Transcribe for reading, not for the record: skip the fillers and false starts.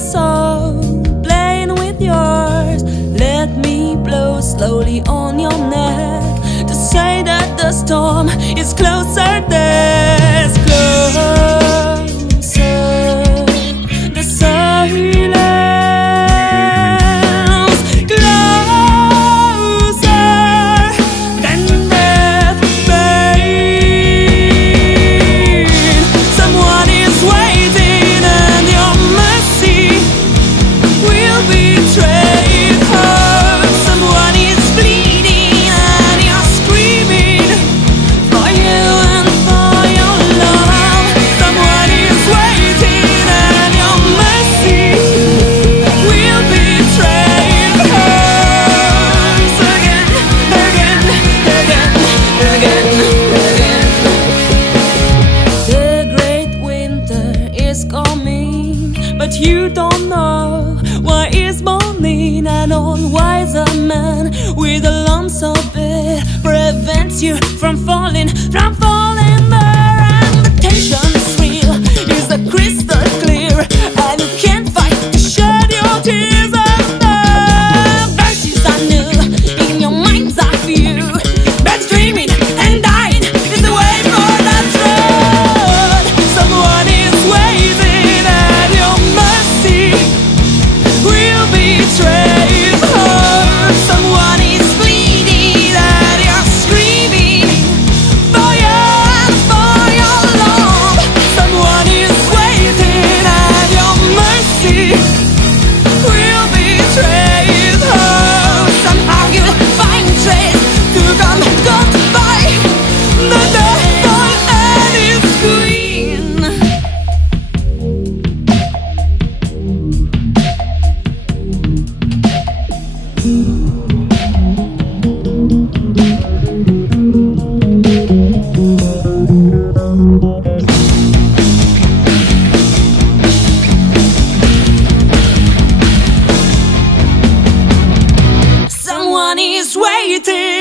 soul, playing with yours. Let me blow slowly on your neck to say that the storm is closer, there's closer. The silence closer than death pain. Someone is waiting and your mercy will betray her. Someone is bleeding and you're screaming for you and for your love. Someone is waiting and your mercy will betray her. Again, again, again, again, again. The great winter is coming, but you don't know what is morning. An old wiser man with a lump of it prevents you from falling there. And the tension is real, is the crystal clear, and you can't fight to shed your tears. And the verses are new, in your mind's eye view. That's dreaming and dying is the way for that road. Someone is waiting and your mercy will betray her. Someone is bleeding and you're screaming for you and for your love. Someone is waiting and your mercy will betray her. Somehow you'll find trace to come by the devil and his queen. Someone is waiting